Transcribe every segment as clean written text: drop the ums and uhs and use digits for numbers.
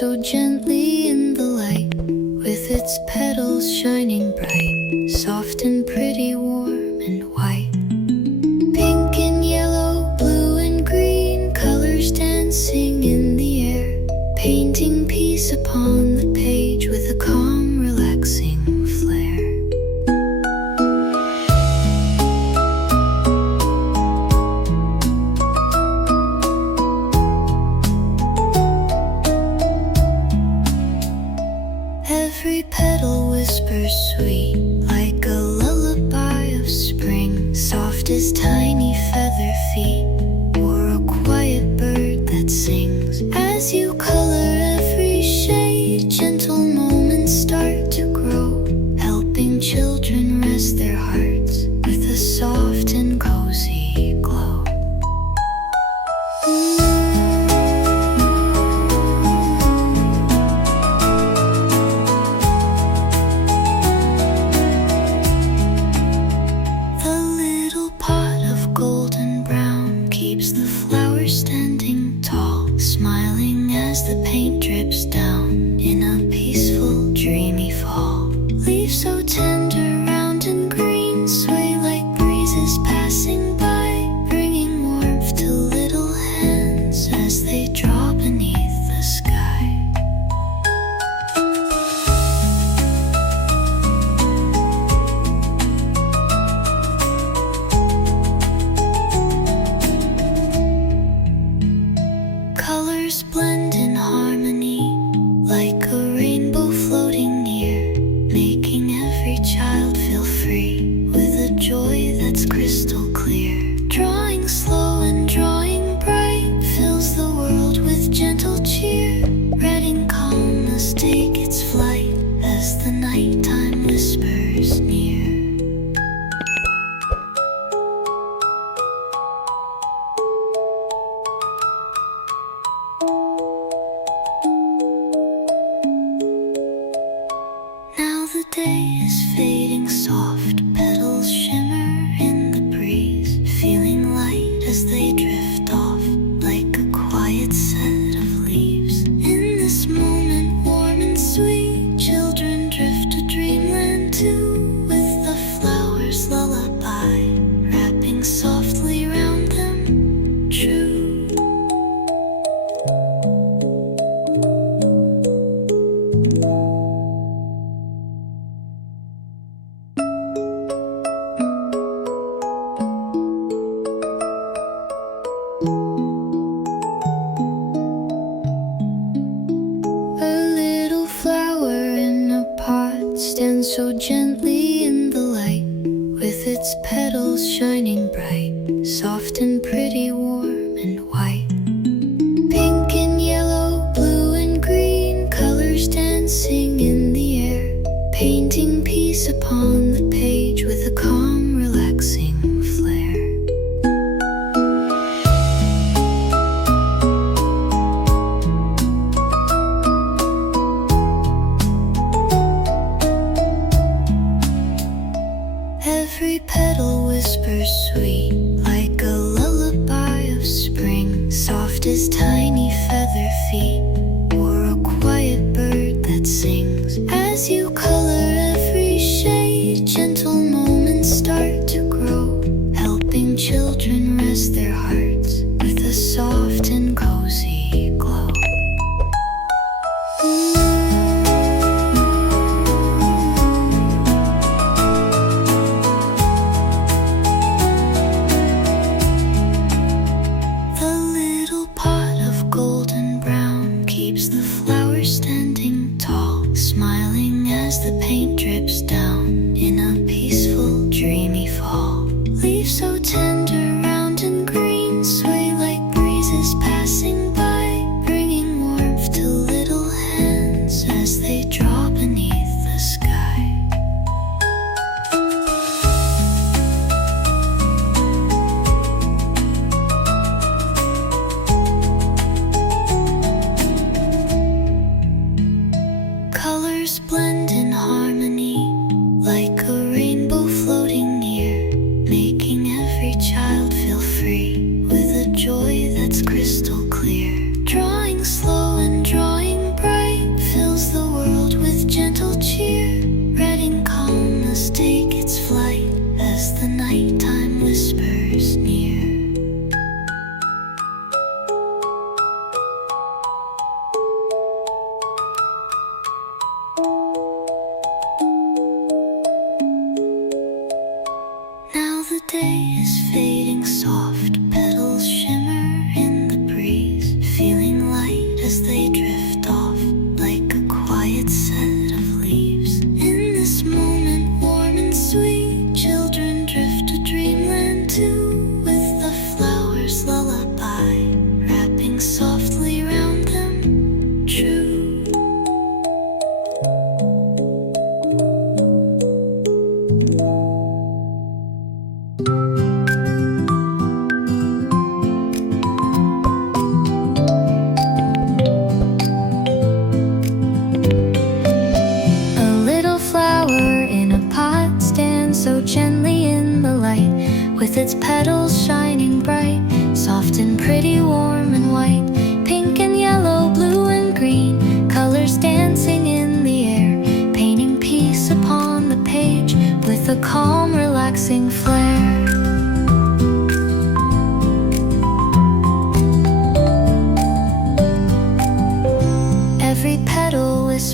so gently in the light, with its petals shining bright, soft and pretty, warm and white. Pink and yellow, blue and green, colors dancing in the air, painting peace upon the page with a calm, relaxing flair. Every petal whispers sweet, like a lullaby of spring, soft as tiny feather feet, or a quiet bird that sings. As you color every shade, gentle moments start to grow, helping children rest their hearts with a soft and cozy glow. The flower standing tall, smiling as the paint drips down in a peaceful, dreamy fall. Leaves so tender, round and green, sway like breezes passing by, bringing warmth to little hands as they draw beneath the sky. Colors blend in harmony, like a rainbow floating near, making every child feel free with a joy that's crystal clear. Drawing slow and drawing bright, fills the world with gentle cheer, letting calmness take its flight as the nighttime whispers near. The day is fading soft, petals shimmer in the breeze, feeling light as they drift off, like a quiet set of leaves. In this moment, warm and sweet, children drift to dreamland too, with the flowers' lullaby wrapping softly round them, true. Stands so gently in the light, with its petals shining bright, soft and pretty, warm and white. Pink and yellow, blue and green, colors dancing in the air, painting peace upon the page with a calm, relaxing flair. Every petal whispers sweet, like a lullaby of spring, soft as tiny feather feet, or a quiet bird that sings. As you color every shade, gentle moments start to grow, helping children rest their hearts with a soft and cozy glow. The flower standing tall, smiling as the paint drips down in a peaceful, dreamy fall. Leaves so tender, round and green, sway like breezes passing by, bringing warmth to little hands as they draw beneath the sky. Colors blend in harmony, like a rainbow floating near, making every child feel free with a joy that's crystal clear. Drawing slow and drawing bright,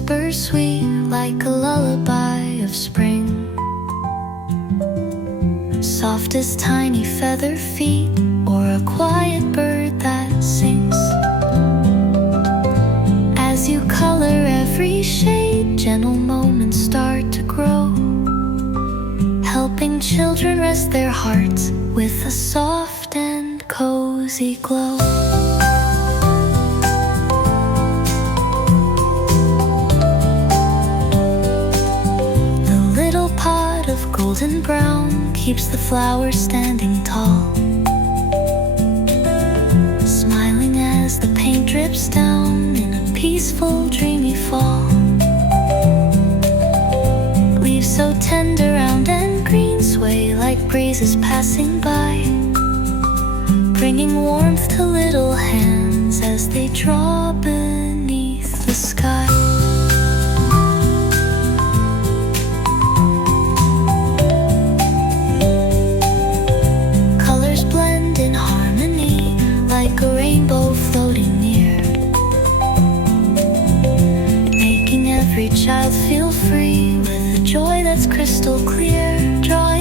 whispers sweet like a lullaby of spring, soft as tiny feather feet or a quiet bird that sings. As you color every shade, gentle moments start to grow, helping children rest their hearts with a soft and cozy glow. The little pot of golden brown keeps the flowers standing tall, smiling as the paint drips down in a peaceful, dreamy fall. Leaves so tender, round and green sway like breezes passing by, bringing warmth to little hands as they draw beneath the sky. Colors blend in harmony like a rainbow floating near, making every child feel free with a joy that's crystal clear, drawing